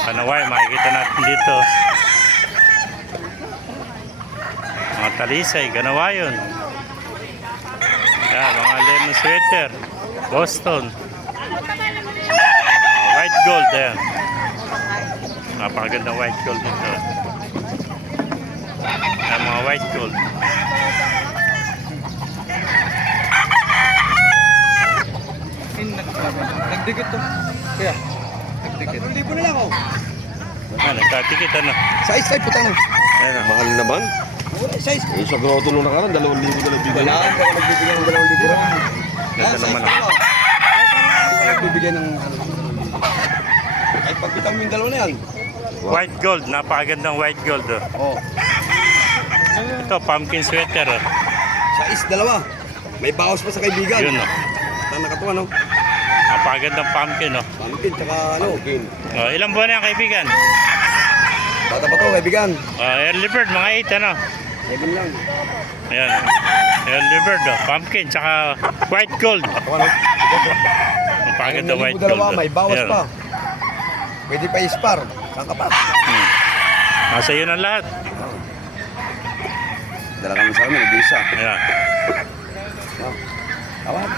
Kanaway, makikita natin dito. Mga talisay, kanawayon. Yan, mga lemon sweater. Boston. White gold, ayan. Napakagandang white gold dito. Yan, mga white gold. Nagdikit to. Kaya, nagdikit. 1,000 na lang ako. Nagkatikit ano. Size puta na. Ayan, Mahal naman. Size. Eh, sa grotto nung nakaraan, 2,000 na bigyan. Wala ako nagbibigyan ng 2,000 lang. ganda naman ako. Nagbibigyan ng kahit pagpitan mo yung 2 na yan. White gold, napakagandang white gold. Oh. Oh. Ito, pumpkin sweater. Oh. Size 2. May bawas pa sa kaibigan. Yun, oh. Ang nakatuwa, no? Napakagandang pumpkin. Oh. Pumpkin, tsaka ano. Oh, ilang buwan na yan, kaibigan? Bata pa to, kaibigan. Early bird, mga 8, ano? 7 lang. Ayan. Early bird, oh. Pumpkin, tsaka white gold. Ano? Napakagandang Ang white libo gold. dalawa, may bawas Ayan. pa. Pwede pa ispar. Saan ka pa? Nasa iyo na lahat. Dala kami sa amin, nag-isa. Ayan. Tawad.